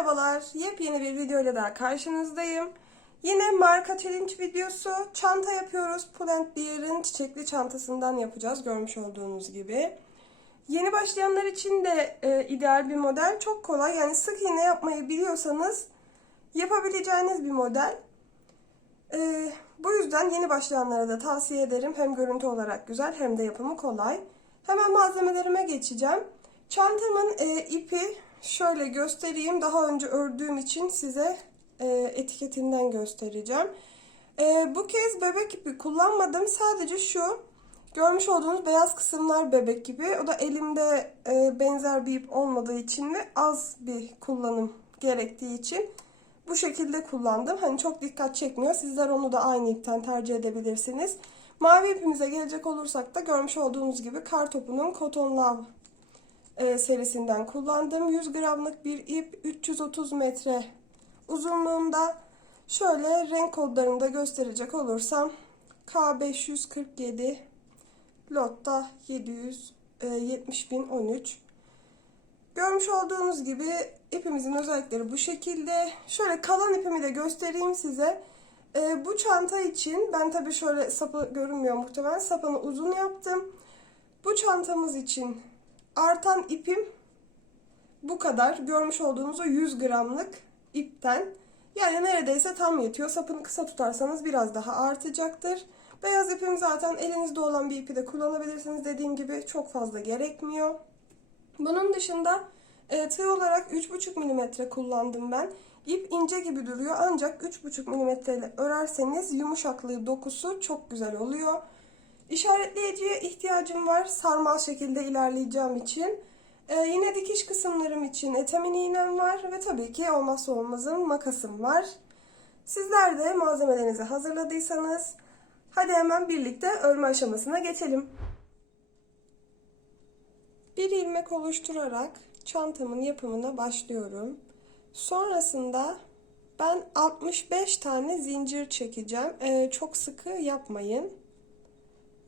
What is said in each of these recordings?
Merhabalar, yepyeni bir video ile daha karşınızdayım. Yine marka challenge videosu. Çanta yapıyoruz. Pull&Bear'ın çiçekli çantasından yapacağız görmüş olduğunuz gibi. Yeni başlayanlar için de e, ideal bir model. Çok kolay. Yani sık iğne yapmayı biliyorsanız yapabileceğiniz bir model. E, bu yüzden yeni başlayanlara da tavsiye ederim. Hem görüntü olarak güzel hem de yapımı kolay. Hemen malzemelerime geçeceğim. Çantamın e, ipi şöyle göstereyim. Daha önce ördüğüm için size e, etiketinden göstereceğim. E, bu kez bebek ipi kullanmadım. Sadece şu görmüş olduğunuz beyaz kısımlar bebek gibi. O da elimde e, benzer bir ip olmadığı için ve az bir kullanım gerektiği için bu şekilde kullandım. Hani çok dikkat çekmiyor. Sizler onu da aynı ipten tercih edebilirsiniz. Mavi ipimize gelecek olursak da görmüş olduğunuz gibi kar topunun Cotton Love serisinden kullandım. 100 gramlık bir ip 330 metre uzunluğunda. Şöyle renk kodlarını da gösterecek olursam K547 lotta 770.013 Görmüş olduğunuz gibi ipimizin özellikleri bu şekilde. Şöyle kalan ipimi de göstereyim size. Ee, bu çanta için ben tabii şöyle sapı görünmüyor muhtemelen. Sapını uzun yaptım. Bu çantamız için artan ipim bu kadar. Görmüş olduğunuz o 100 gramlık ipten. Yani neredeyse tam yetiyor. Sapını kısa tutarsanız biraz daha artacaktır. Beyaz ipim zaten elinizde olan bir ipi de kullanabilirsiniz. Dediğim gibi çok fazla gerekmiyor. Bunun dışında e, tığ olarak 3,5 mm kullandım ben. İp ince gibi duruyor ancak 3,5 mm ile örerseniz yumuşaklığı dokusu çok güzel oluyor. İşaretleyiciye ihtiyacım var sarmal şekilde ilerleyeceğim için. Ee, yine dikiş kısımlarım için etamin iğnem var ve tabii ki olmazsa olmazım makasım var. Sizler de malzemelerinizi hazırladıysanız hadi hemen birlikte örme aşamasına geçelim. Bir ilmek oluşturarak çantamın yapımına başlıyorum. Sonrasında ben 65 tane zincir çekeceğim. Ee, çok sıkı yapmayın.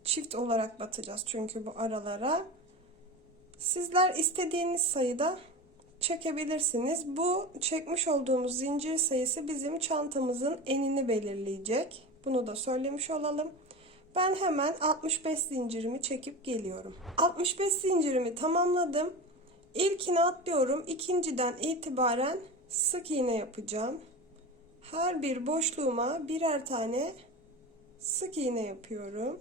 Çift olarak batacağız çünkü bu aralara. Sizler istediğiniz sayıda çekebilirsiniz. Bu çekmiş olduğumuz zincir sayısı bizim çantamızın enini belirleyecek. Bunu da söylemiş olalım. Ben hemen 65 zincirimi çekip geliyorum. 65 zincirimi tamamladım. İlkini atlıyorum. İkinciden itibaren sık iğne yapacağım. Her bir boşluğuma birer tane sık iğne yapıyorum.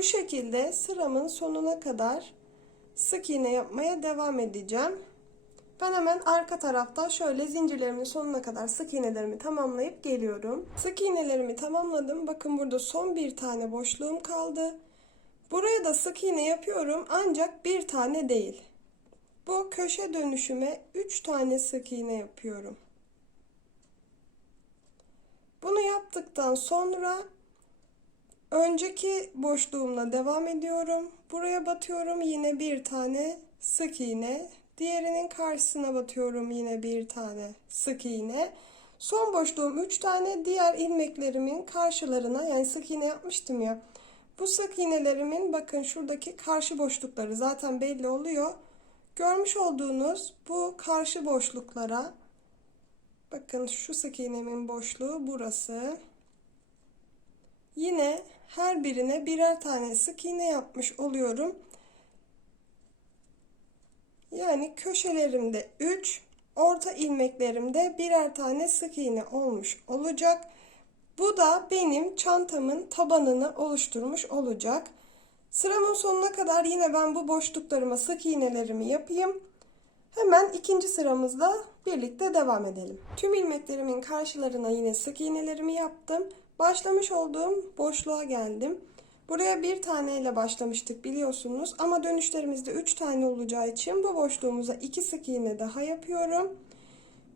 Bu şekilde sıramın sonuna kadar sık iğne yapmaya devam edeceğim. Ben hemen arka tarafta şöyle zincirlerimin sonuna kadar sık iğnelerimi tamamlayıp geliyorum. Sık iğnelerimi tamamladım. Bakın burada son bir tane boşluğum kaldı. Buraya da sık iğne yapıyorum ancak bir tane değil. Bu köşe dönüşüme 3 tane sık iğne yapıyorum. Bunu yaptıktan sonra önceki boşluğumla devam ediyorum. Buraya batıyorum yine bir tane sık iğne. Diğerinin karşısına batıyorum yine bir tane sık iğne. Son boşluğum 3 tane diğer ilmeklerimin karşılarına yani sık iğne yapmıştım ya. Bu sık iğnelerimin bakın şuradaki karşı boşlukları zaten belli oluyor. Görmüş olduğunuz bu karşı boşluklara bakın şu sık iğnemin boşluğu burası. Yine her birine birer tane sık iğne yapmış oluyorum. Yani köşelerimde 3, orta ilmeklerimde birer tane sık iğne olmuş olacak. Bu da benim çantamın tabanını oluşturmuş olacak. Sıramın sonuna kadar yine ben bu boşluklarıma sık iğnelerimi yapayım. Hemen ikinci sıramızda birlikte devam edelim. Tüm ilmeklerimin karşılarına yine sık iğnelerimi yaptım. Başlamış olduğum boşluğa geldim. Buraya bir tane ile başlamıştık biliyorsunuz ama dönüşlerimizde 3 tane olacağı için bu boşluğumuza 2 sık iğne daha yapıyorum.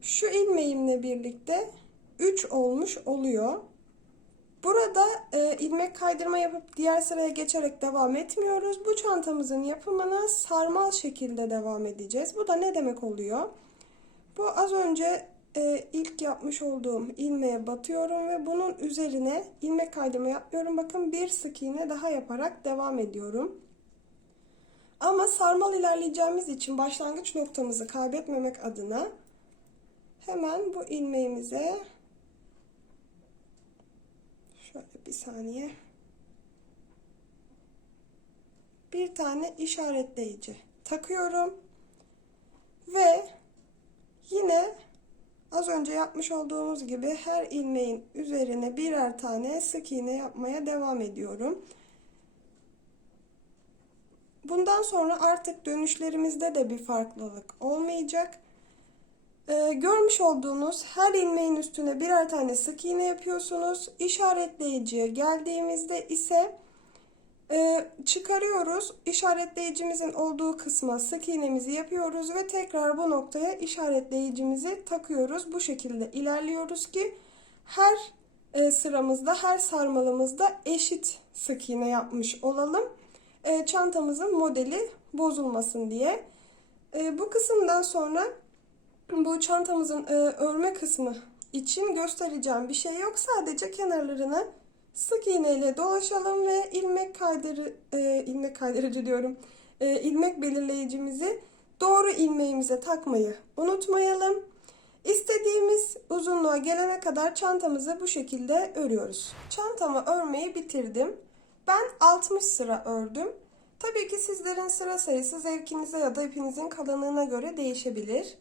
Şu ilmeğimle birlikte 3 olmuş oluyor. Burada e, ilmek kaydırma yapıp diğer sıraya geçerek devam etmiyoruz. Bu çantamızın yapımına sarmal şekilde devam edeceğiz. Bu da ne demek oluyor? Bu az önce e, ilk yapmış olduğum ilmeğe batıyorum ve bunun üzerine ilmek kaydırma yapıyorum. Bakın bir sık iğne daha yaparak devam ediyorum. Ama sarmal ilerleyeceğimiz için başlangıç noktamızı kaybetmemek adına hemen bu ilmeğimize şöyle bir saniye bir tane işaretleyici takıyorum ve yine az önce yapmış olduğumuz gibi her ilmeğin üzerine birer tane sık iğne yapmaya devam ediyorum. Bundan sonra artık dönüşlerimizde de bir farklılık olmayacak. Ee, görmüş olduğunuz her ilmeğin üstüne birer tane sık iğne yapıyorsunuz. İşaretleyiciye geldiğimizde ise e, çıkarıyoruz. İşaretleyicimizin olduğu kısma sık iğnemizi yapıyoruz ve tekrar bu noktaya işaretleyicimizi takıyoruz. Bu şekilde ilerliyoruz ki her e, sıramızda, her sarmalımızda eşit sık iğne yapmış olalım. E, çantamızın modeli bozulmasın diye. E, bu kısımdan sonra bu çantamızın örme kısmı için göstereceğim bir şey yok. Sadece kenarlarını sık iğneyle dolaşalım ve ilmek kaydırı e, ilmek kaydırıcı diyorum. E, ilmek belirleyicimizi doğru ilmeğimize takmayı unutmayalım. İstediğimiz uzunluğa gelene kadar çantamızı bu şekilde örüyoruz. Çantamı örmeyi bitirdim. Ben 60 sıra ördüm. Tabii ki sizlerin sıra sayısı zevkinize ya da ipinizin kalınlığına göre değişebilir.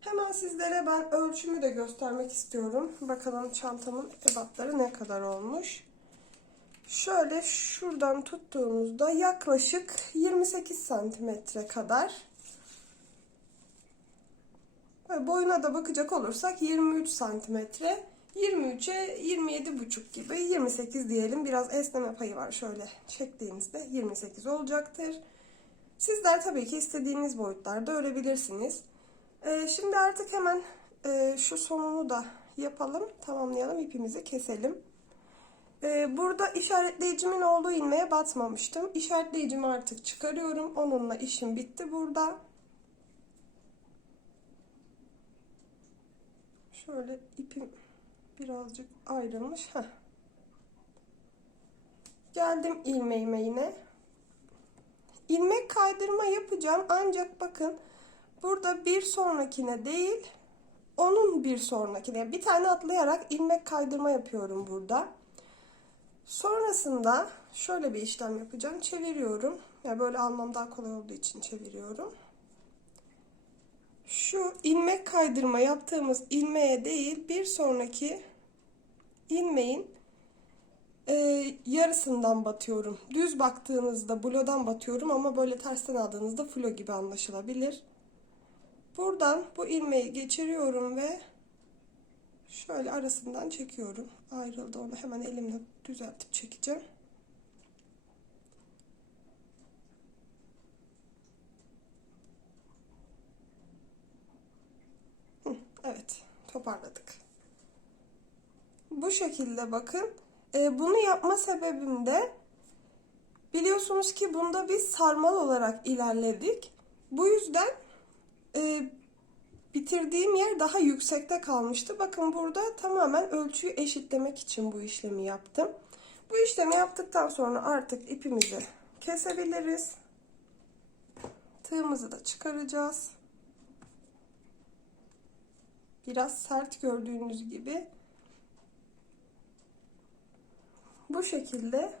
Hemen sizlere ben ölçümü de göstermek istiyorum. Bakalım çantamın ebatları ne kadar olmuş. Şöyle şuradan tuttuğumuzda yaklaşık 28 santimetre kadar. Böyle boyuna da bakacak olursak 23 santimetre. 23'e 27 buçuk gibi 28 diyelim. Biraz esneme payı var şöyle çektiğimizde 28 olacaktır. Sizler tabii ki istediğiniz boyutlarda örebilirsiniz. Ee, şimdi artık hemen e, şu sonunu da yapalım. Tamamlayalım. ipimizi keselim. Ee, burada işaretleyicimin olduğu ilmeğe batmamıştım. İşaretleyicimi artık çıkarıyorum. Onunla işim bitti burada. Şöyle ipim birazcık ayrılmış. Heh. Geldim ilmeğime yine. İlmek kaydırma yapacağım ancak bakın burada bir sonrakine değil onun bir sonrakine bir tane atlayarak ilmek kaydırma yapıyorum burada. Sonrasında şöyle bir işlem yapacağım. Çeviriyorum. Ya yani böyle almam daha kolay olduğu için çeviriyorum. Şu ilmek kaydırma yaptığımız ilmeğe değil bir sonraki ilmeğin e, yarısından batıyorum. Düz baktığınızda blodan batıyorum ama böyle tersten aldığınızda flo gibi anlaşılabilir. Buradan bu ilmeği geçiriyorum ve şöyle arasından çekiyorum. Ayrıldı onu hemen elimle düzeltip çekeceğim. Evet toparladık. Bu şekilde bakın. E, bunu yapma sebebim de biliyorsunuz ki bunda biz sarmal olarak ilerledik. Bu yüzden e, bitirdiğim yer daha yüksekte kalmıştı. Bakın burada tamamen ölçüyü eşitlemek için bu işlemi yaptım. Bu işlemi yaptıktan sonra artık ipimizi kesebiliriz. Tığımızı da çıkaracağız. Biraz sert gördüğünüz gibi. Bu şekilde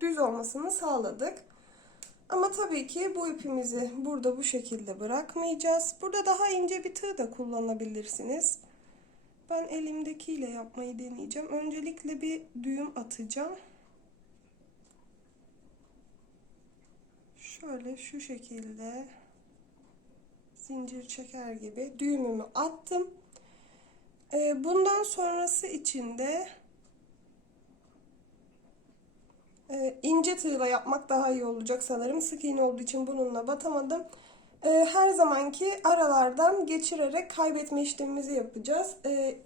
düz olmasını sağladık. Ama tabii ki bu ipimizi burada bu şekilde bırakmayacağız. Burada daha ince bir tığ da kullanabilirsiniz. Ben elimdekiyle yapmayı deneyeceğim. Öncelikle bir düğüm atacağım. Şöyle şu şekilde zincir çeker gibi düğümümü attım. Ee, bundan sonrası için de e, ince tığla yapmak daha iyi olacak sanırım. Sık iğne olduğu için bununla batamadım. E, her zamanki aralardan geçirerek kaybetme işlemimizi yapacağız. E,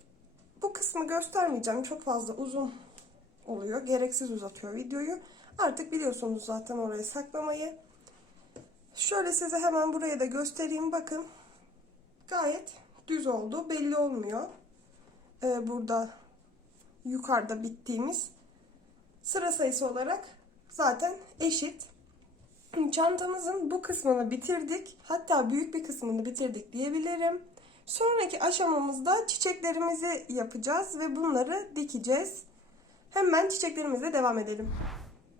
bu kısmı göstermeyeceğim. Çok fazla uzun oluyor. Gereksiz uzatıyor videoyu. Artık biliyorsunuz zaten orayı saklamayı. Şöyle size hemen buraya da göstereyim. Bakın gayet düz olduğu belli olmuyor. Ee, burada yukarıda bittiğimiz sıra sayısı olarak zaten eşit. Çantamızın bu kısmını bitirdik. Hatta büyük bir kısmını bitirdik diyebilirim. Sonraki aşamamızda çiçeklerimizi yapacağız ve bunları dikeceğiz. Hemen çiçeklerimizle devam edelim.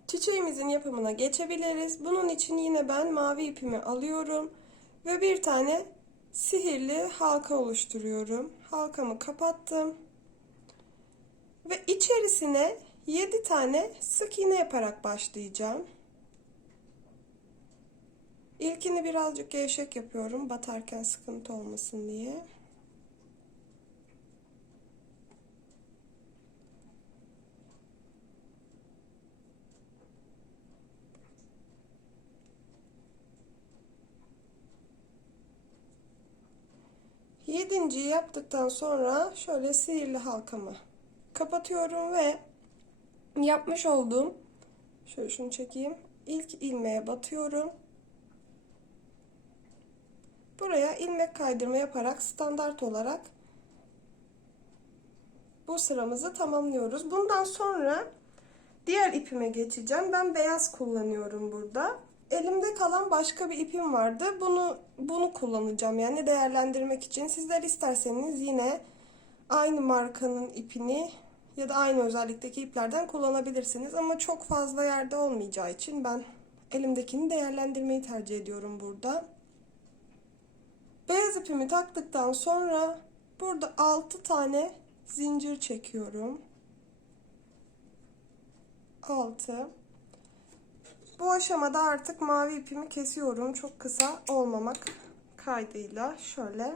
Çiçeğimizin yapımına geçebiliriz. Bunun için yine ben mavi ipimi alıyorum ve bir tane sihirli halka oluşturuyorum. Halkamı kapattım. Ve içerisine 7 tane sık iğne yaparak başlayacağım. İlkini birazcık gevşek yapıyorum batarken sıkıntı olmasın diye. Yedinciyi yaptıktan sonra şöyle sihirli halkamı kapatıyorum ve yapmış olduğum şöyle şunu çekeyim. İlk ilmeğe batıyorum. Buraya ilmek kaydırma yaparak standart olarak bu sıramızı tamamlıyoruz. Bundan sonra diğer ipime geçeceğim. Ben beyaz kullanıyorum burada. Elimde kalan başka bir ipim vardı. Bunu bunu kullanacağım yani değerlendirmek için. Sizler isterseniz yine aynı markanın ipini ya da aynı özellikteki iplerden kullanabilirsiniz. Ama çok fazla yerde olmayacağı için ben elimdekini değerlendirmeyi tercih ediyorum burada. Beyaz ipimi taktıktan sonra burada 6 tane zincir çekiyorum. 6 Bu aşamada artık mavi ipimi kesiyorum. Çok kısa olmamak kaydıyla şöyle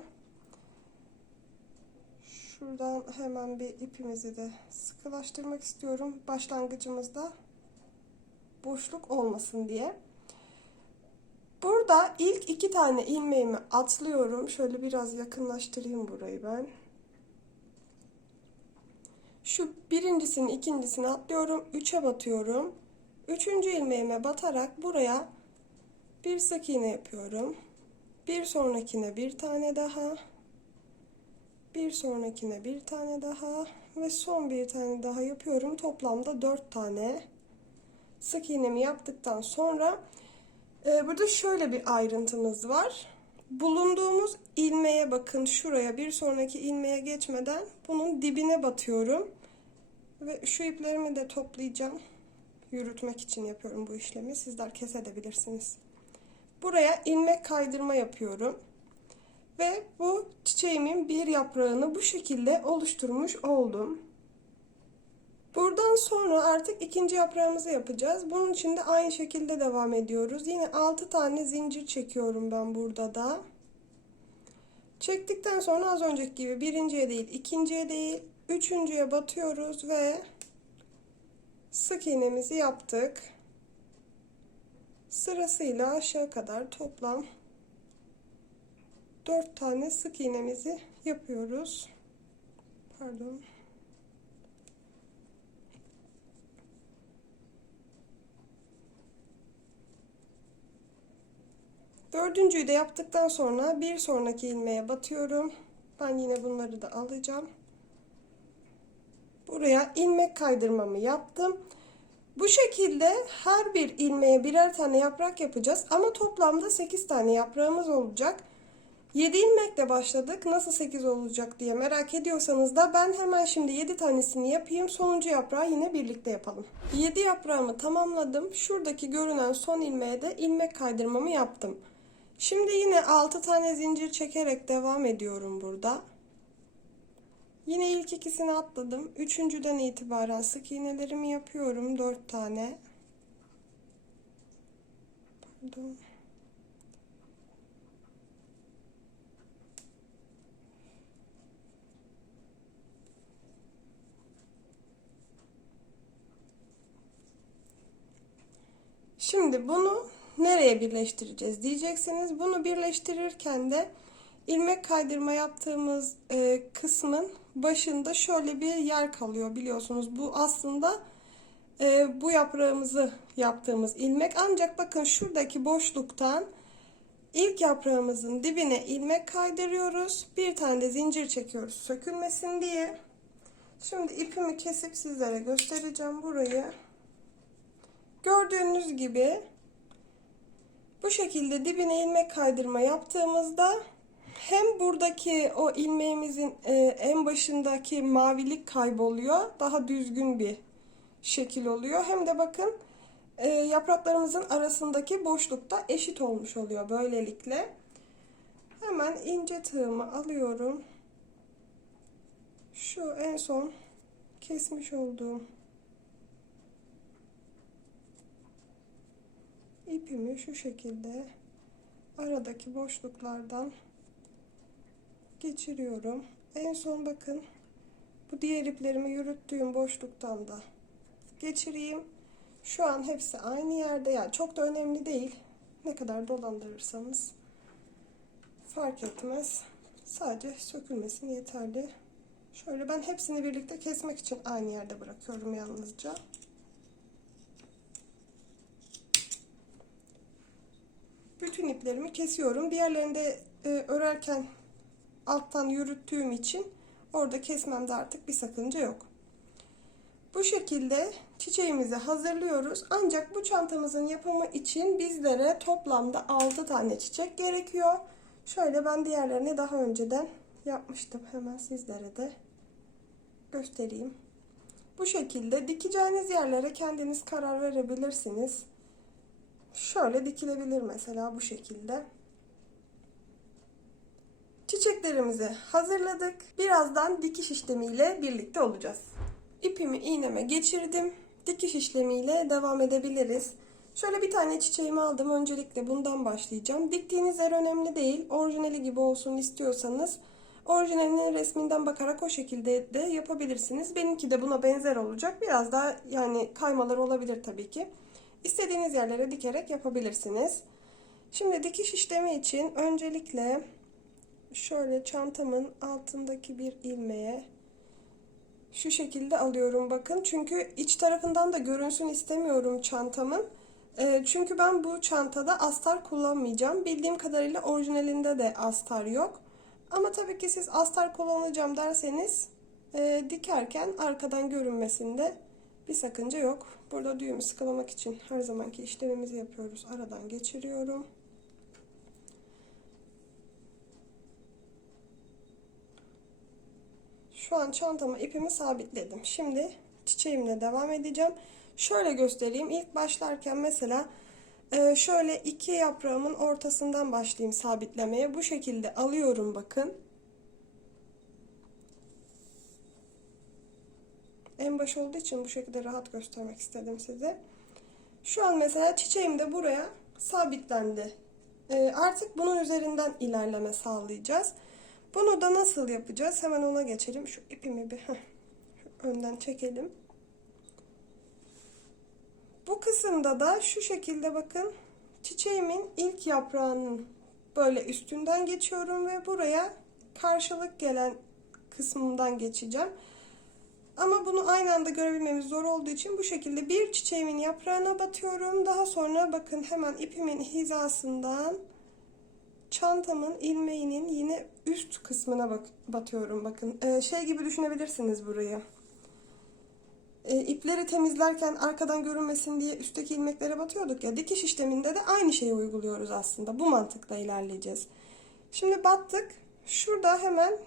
şuradan hemen bir ipimizi de sıkılaştırmak istiyorum. Başlangıcımızda boşluk olmasın diye. Burada ilk iki tane ilmeğimi atlıyorum. Şöyle biraz yakınlaştırayım burayı ben. Şu birincisini, ikincisini atlıyorum. Üçe batıyorum. Üçüncü ilmeğime batarak buraya bir sık iğne yapıyorum. Bir sonrakine bir tane daha. Bir sonrakine bir tane daha. Ve son bir tane daha yapıyorum. Toplamda dört tane sık iğnemi yaptıktan sonra ee, burada şöyle bir ayrıntımız var. Bulunduğumuz ilmeğe bakın şuraya bir sonraki ilmeğe geçmeden bunun dibine batıyorum. Ve şu iplerimi de toplayacağım. Yürütmek için yapıyorum bu işlemi. Sizler kesebilirsiniz. Buraya ilmek kaydırma yapıyorum. Ve bu çiçeğimin bir yaprağını bu şekilde oluşturmuş oldum. Buradan sonra artık ikinci yaprağımızı yapacağız. Bunun için de aynı şekilde devam ediyoruz. Yine 6 tane zincir çekiyorum ben burada da. Çektikten sonra az önceki gibi birinciye değil, ikinciye değil, üçüncüye batıyoruz ve sık iğnemizi yaptık. Sırasıyla aşağı kadar toplam 4 tane sık iğnemizi yapıyoruz. Pardon. Dördüncüyü de yaptıktan sonra bir sonraki ilmeğe batıyorum. Ben yine bunları da alacağım. Buraya ilmek kaydırmamı yaptım. Bu şekilde her bir ilmeğe birer tane yaprak yapacağız. Ama toplamda 8 tane yaprağımız olacak. 7 ilmekle başladık. Nasıl 8 olacak diye merak ediyorsanız da ben hemen şimdi 7 tanesini yapayım. Sonuncu yaprağı yine birlikte yapalım. 7 yaprağımı tamamladım. Şuradaki görünen son ilmeğe de ilmek kaydırmamı yaptım. Şimdi yine 6 tane zincir çekerek devam ediyorum burada. Yine ilk ikisini atladım. Üçüncüden itibaren sık iğnelerimi yapıyorum. 4 tane. Pardon. Şimdi bunu nereye birleştireceğiz diyeceksiniz. Bunu birleştirirken de ilmek kaydırma yaptığımız e, kısmın başında şöyle bir yer kalıyor biliyorsunuz. Bu aslında e, bu yaprağımızı yaptığımız ilmek. Ancak bakın şuradaki boşluktan İlk yaprağımızın dibine ilmek kaydırıyoruz. Bir tane de zincir çekiyoruz sökülmesin diye. Şimdi ipimi kesip sizlere göstereceğim burayı. Gördüğünüz gibi bu şekilde dibine ilmek kaydırma yaptığımızda hem buradaki o ilmeğimizin e, en başındaki mavilik kayboluyor. Daha düzgün bir şekil oluyor. Hem de bakın e, yapraklarımızın arasındaki boşlukta eşit olmuş oluyor böylelikle. Hemen ince tığımı alıyorum. Şu en son kesmiş olduğum ipimi şu şekilde aradaki boşluklardan geçiriyorum. En son bakın bu diğer iplerimi yürüttüğüm boşluktan da geçireyim. Şu an hepsi aynı yerde. Yani çok da önemli değil. Ne kadar dolandırırsanız fark etmez. Sadece sökülmesin yeterli. Şöyle ben hepsini birlikte kesmek için aynı yerde bırakıyorum yalnızca. Bütün iplerimi kesiyorum. Diğerlerini de e, örerken alttan yürüttüğüm için orada kesmemde artık bir sakınca yok. Bu şekilde çiçeğimizi hazırlıyoruz. Ancak bu çantamızın yapımı için bizlere toplamda 6 tane çiçek gerekiyor. Şöyle ben diğerlerini daha önceden yapmıştım. Hemen sizlere de göstereyim. Bu şekilde dikeceğiniz yerlere kendiniz karar verebilirsiniz. Şöyle dikilebilir mesela bu şekilde. Çiçeklerimizi hazırladık. Birazdan dikiş işlemiyle birlikte olacağız. İpimi iğneme geçirdim. Dikiş işlemiyle devam edebiliriz. Şöyle bir tane çiçeğimi aldım. Öncelikle bundan başlayacağım. Diktiğiniz yer önemli değil. Orijinali gibi olsun istiyorsanız orijinalinin resminden bakarak o şekilde de yapabilirsiniz. Benimki de buna benzer olacak. Biraz daha yani kaymalar olabilir tabii ki. İstediğiniz yerlere dikerek yapabilirsiniz. Şimdi dikiş işlemi için öncelikle şöyle çantamın altındaki bir ilmeğe şu şekilde alıyorum bakın. Çünkü iç tarafından da görünsün istemiyorum çantamın. E, çünkü ben bu çantada astar kullanmayacağım. Bildiğim kadarıyla orijinalinde de astar yok. Ama tabii ki siz astar kullanacağım derseniz e, dikerken arkadan görünmesinde bir sakınca yok. Burada düğümü sıkalamak için her zamanki işlemimizi yapıyoruz. Aradan geçiriyorum. Şu an çantama ipimi sabitledim. Şimdi çiçeğimle devam edeceğim. Şöyle göstereyim. İlk başlarken mesela e, şöyle iki yaprağımın ortasından başlayayım sabitlemeye. Bu şekilde alıyorum bakın. En baş olduğu için bu şekilde rahat göstermek istedim size. Şu an mesela çiçeğim de buraya sabitlendi. E, artık bunun üzerinden ilerleme sağlayacağız. Bunu da nasıl yapacağız? Hemen ona geçelim. Şu ipimi bir önden çekelim. Bu kısımda da şu şekilde bakın çiçeğimin ilk yaprağının böyle üstünden geçiyorum ve buraya karşılık gelen kısmından geçeceğim. Ama bunu aynı anda görebilmemiz zor olduğu için bu şekilde bir çiçeğimin yaprağına batıyorum. Daha sonra bakın hemen ipimin hizasından çantamın ilmeğinin yine üst kısmına bak batıyorum bakın. Ee, şey gibi düşünebilirsiniz burayı. Ee, ipleri temizlerken arkadan görünmesin diye üstteki ilmeklere batıyorduk ya. Dikiş işleminde de aynı şeyi uyguluyoruz aslında. Bu mantıkla ilerleyeceğiz. Şimdi battık. Şurada hemen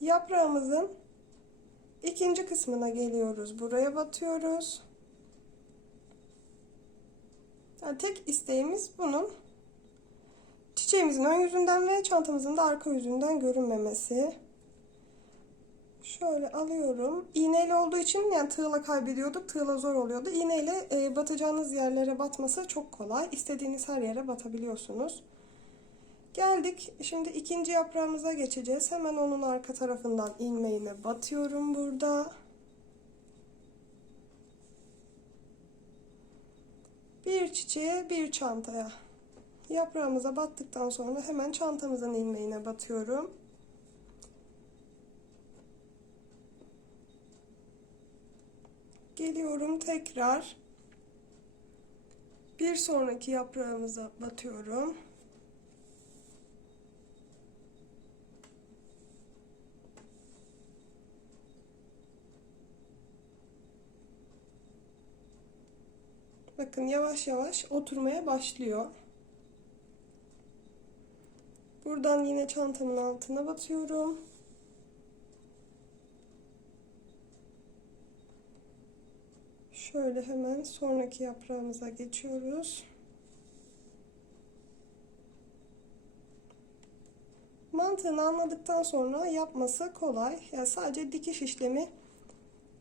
yaprağımızın ikinci kısmına geliyoruz. Buraya batıyoruz. Yani tek isteğimiz bunun Çiçeğimizin ön yüzünden ve çantamızın da arka yüzünden görünmemesi. Şöyle alıyorum. İğneyle olduğu için yani tığla kaybediyorduk. Tığla zor oluyordu. İğneyle e, batacağınız yerlere batması çok kolay. İstediğiniz her yere batabiliyorsunuz. Geldik. Şimdi ikinci yaprağımıza geçeceğiz. Hemen onun arka tarafından ilmeğine batıyorum burada. Bir çiçeğe bir çantaya Yaprağımıza battıktan sonra hemen çantamızın ilmeğine batıyorum. Geliyorum tekrar. Bir sonraki yaprağımıza batıyorum. Bakın yavaş yavaş oturmaya başlıyor. Buradan yine çantamın altına batıyorum. Şöyle hemen sonraki yaprağımıza geçiyoruz. Mantığını anladıktan sonra yapması kolay. Yani sadece dikiş işlemi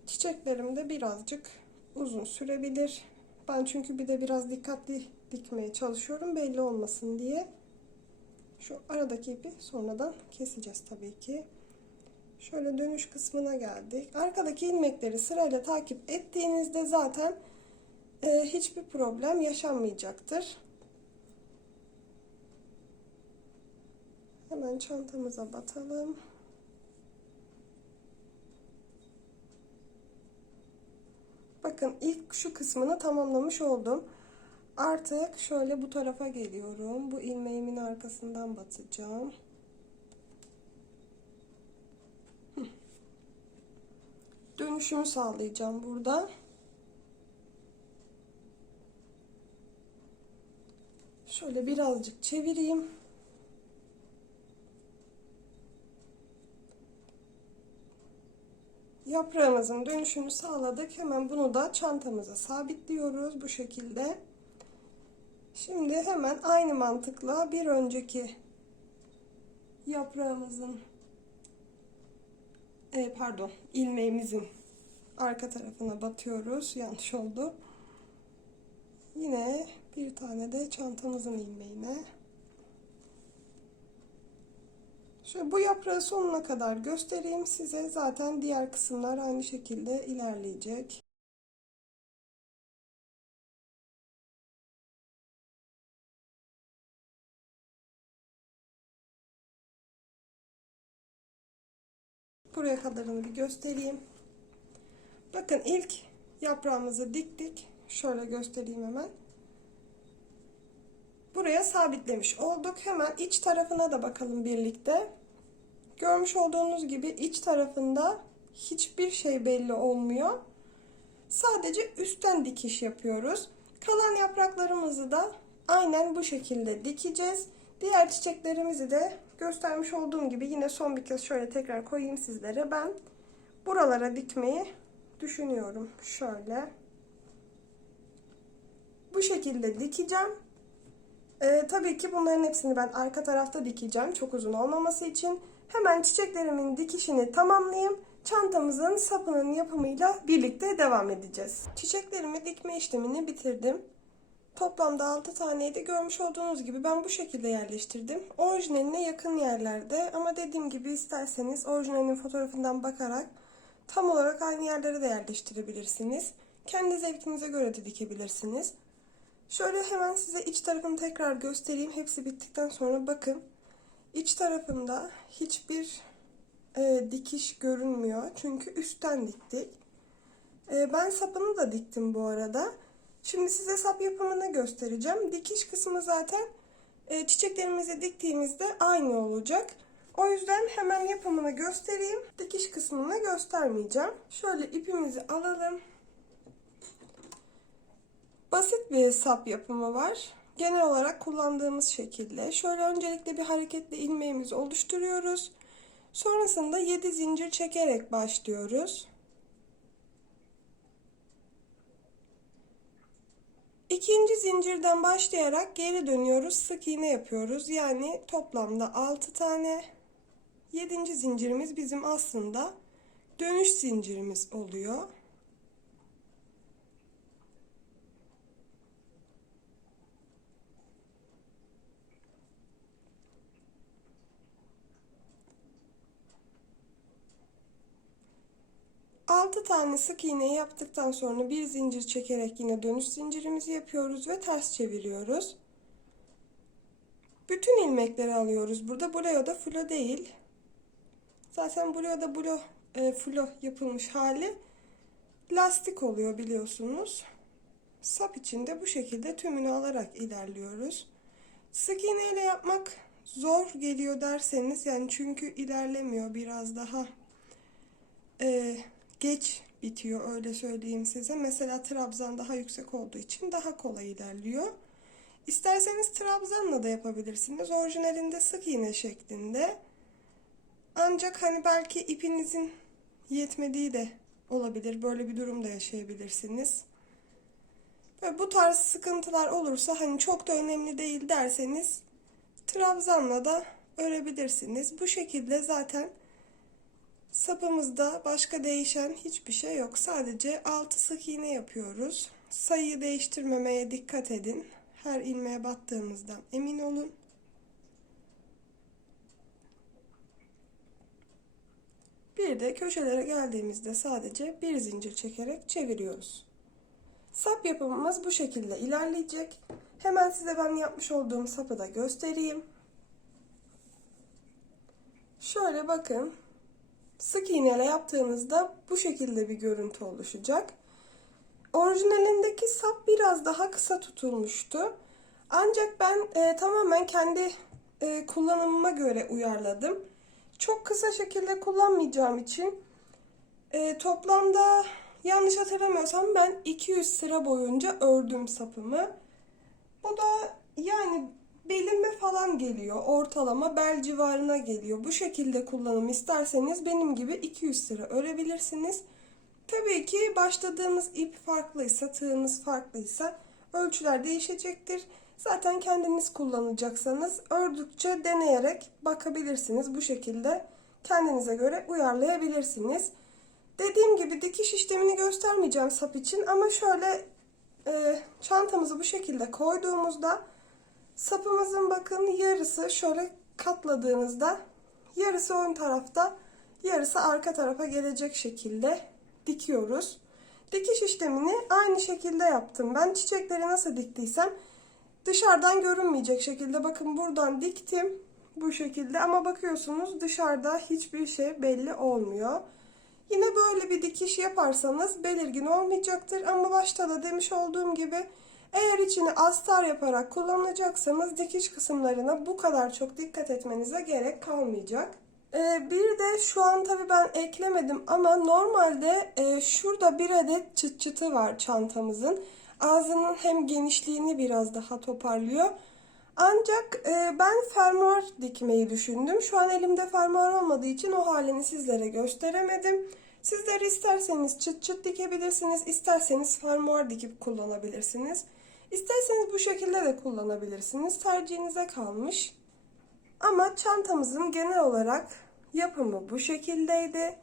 çiçeklerimde birazcık uzun sürebilir. Ben çünkü bir de biraz dikkatli dikmeye çalışıyorum belli olmasın diye. Şu aradaki ipi sonradan keseceğiz tabii ki. Şöyle dönüş kısmına geldik. Arkadaki ilmekleri sırayla takip ettiğinizde zaten e, hiçbir problem yaşanmayacaktır. Hemen çantamıza batalım. Bakın ilk şu kısmını tamamlamış oldum. Artık şöyle bu tarafa geliyorum. Bu ilmeğimin arkasından batacağım. Dönüşümü sağlayacağım burada. Şöyle birazcık çevireyim. Yaprağımızın dönüşünü sağladık. Hemen bunu da çantamıza sabitliyoruz bu şekilde. Şimdi hemen aynı mantıkla bir önceki yaprağımızın e, pardon ilmeğimizin arka tarafına batıyoruz. Yanlış oldu. Yine bir tane de çantamızın ilmeğine. Şöyle bu yaprağı sonuna kadar göstereyim size. Zaten diğer kısımlar aynı şekilde ilerleyecek. Buraya kadarını bir göstereyim. Bakın ilk yaprağımızı diktik. Şöyle göstereyim hemen. Buraya sabitlemiş olduk. Hemen iç tarafına da bakalım birlikte. Görmüş olduğunuz gibi iç tarafında hiçbir şey belli olmuyor. Sadece üstten dikiş yapıyoruz. Kalan yapraklarımızı da aynen bu şekilde dikeceğiz. Diğer çiçeklerimizi de göstermiş olduğum gibi yine son bir kez şöyle tekrar koyayım sizlere. Ben buralara dikmeyi düşünüyorum. Şöyle. Bu şekilde dikeceğim. Ee, tabii ki bunların hepsini ben arka tarafta dikeceğim. Çok uzun olmaması için. Hemen çiçeklerimin dikişini tamamlayayım. Çantamızın sapının yapımıyla birlikte devam edeceğiz. Çiçeklerimi dikme işlemini bitirdim. Toplamda 6 taneydi. Görmüş olduğunuz gibi ben bu şekilde yerleştirdim. Orijinaline yakın yerlerde ama dediğim gibi isterseniz orijinalinin fotoğrafından bakarak tam olarak aynı yerlere de yerleştirebilirsiniz. Kendi zevkinize göre de dikebilirsiniz. Şöyle hemen size iç tarafını tekrar göstereyim. Hepsi bittikten sonra bakın. İç tarafında hiçbir e, dikiş görünmüyor. Çünkü üstten diktik. E, ben sapını da diktim bu arada. Şimdi size sap yapımını göstereceğim. Dikiş kısmı zaten e, çiçeklerimizi diktiğimizde aynı olacak. O yüzden hemen yapımını göstereyim. Dikiş kısmını göstermeyeceğim. Şöyle ipimizi alalım. Basit bir sap yapımı var. Genel olarak kullandığımız şekilde. Şöyle öncelikle bir hareketli ilmeğimizi oluşturuyoruz. Sonrasında 7 zincir çekerek başlıyoruz. İkinci zincirden başlayarak geri dönüyoruz. Sık iğne yapıyoruz. Yani toplamda 6 tane. 7. zincirimiz bizim aslında dönüş zincirimiz oluyor. Altı tane sık iğne yaptıktan sonra bir zincir çekerek yine dönüş zincirimizi yapıyoruz ve ters çeviriyoruz. Bütün ilmekleri alıyoruz. Burada buraya da flo değil. Zaten buraya da blo, e, flo yapılmış hali lastik oluyor biliyorsunuz. Sap içinde bu şekilde tümünü alarak ilerliyoruz. Sık iğne ile yapmak zor geliyor derseniz yani çünkü ilerlemiyor biraz daha e, geç bitiyor öyle söyleyeyim size. Mesela trabzan daha yüksek olduğu için daha kolay ilerliyor. İsterseniz trabzanla da yapabilirsiniz. Orijinalinde sık iğne şeklinde. Ancak hani belki ipinizin yetmediği de olabilir. Böyle bir durumda yaşayabilirsiniz. Ve bu tarz sıkıntılar olursa hani çok da önemli değil derseniz trabzanla da örebilirsiniz. Bu şekilde zaten sapımızda başka değişen hiçbir şey yok. Sadece 6 sık iğne yapıyoruz. Sayıyı değiştirmemeye dikkat edin. Her ilmeğe battığımızdan emin olun. Bir de köşelere geldiğimizde sadece bir zincir çekerek çeviriyoruz. Sap yapımımız bu şekilde ilerleyecek. Hemen size ben yapmış olduğum sapı da göstereyim. Şöyle bakın. Sık iğneyle yaptığınızda bu şekilde bir görüntü oluşacak. Orijinalindeki sap biraz daha kısa tutulmuştu. Ancak ben e, tamamen kendi e, kullanımıma göre uyarladım. Çok kısa şekilde kullanmayacağım için e, toplamda yanlış hatırlamıyorsam ben 200 sıra boyunca ördüm sapımı. Bu da yani belime falan geliyor. Ortalama bel civarına geliyor. Bu şekilde kullanım isterseniz benim gibi 200 sıra örebilirsiniz. Tabii ki başladığınız ip farklıysa, tığınız farklıysa ölçüler değişecektir. Zaten kendiniz kullanacaksanız ördükçe deneyerek bakabilirsiniz. Bu şekilde kendinize göre uyarlayabilirsiniz. Dediğim gibi dikiş işlemini göstermeyeceğim sap için ama şöyle e, çantamızı bu şekilde koyduğumuzda sapımızın bakın yarısı şöyle katladığınızda yarısı ön tarafta yarısı arka tarafa gelecek şekilde dikiyoruz. Dikiş işlemini aynı şekilde yaptım. Ben çiçekleri nasıl diktiysem dışarıdan görünmeyecek şekilde bakın buradan diktim bu şekilde ama bakıyorsunuz dışarıda hiçbir şey belli olmuyor. Yine böyle bir dikiş yaparsanız belirgin olmayacaktır ama başta da demiş olduğum gibi eğer içini astar yaparak kullanacaksanız dikiş kısımlarına bu kadar çok dikkat etmenize gerek kalmayacak. Ee, bir de şu an tabii ben eklemedim ama normalde e, şurada bir adet çıt çıtı var çantamızın. Ağzının hem genişliğini biraz daha toparlıyor. Ancak e, ben fermuar dikmeyi düşündüm. Şu an elimde fermuar olmadığı için o halini sizlere gösteremedim. Sizler isterseniz çıt çıt dikebilirsiniz, isterseniz fermuar dikip kullanabilirsiniz. İsterseniz bu şekilde de kullanabilirsiniz. Tercihinize kalmış. Ama çantamızın genel olarak yapımı bu şekildeydi.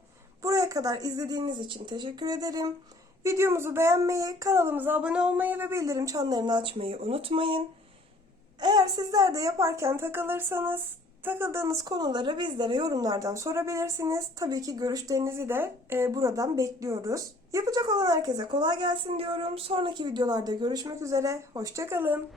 Buraya kadar izlediğiniz için teşekkür ederim. Videomuzu beğenmeyi, kanalımıza abone olmayı ve bildirim çanlarını açmayı unutmayın. Eğer sizler de yaparken takılırsanız takıldığınız konuları bizlere yorumlardan sorabilirsiniz. Tabii ki görüşlerinizi de e, buradan bekliyoruz. Yapacak olan herkese kolay gelsin diyorum. Sonraki videolarda görüşmek üzere. Hoşçakalın.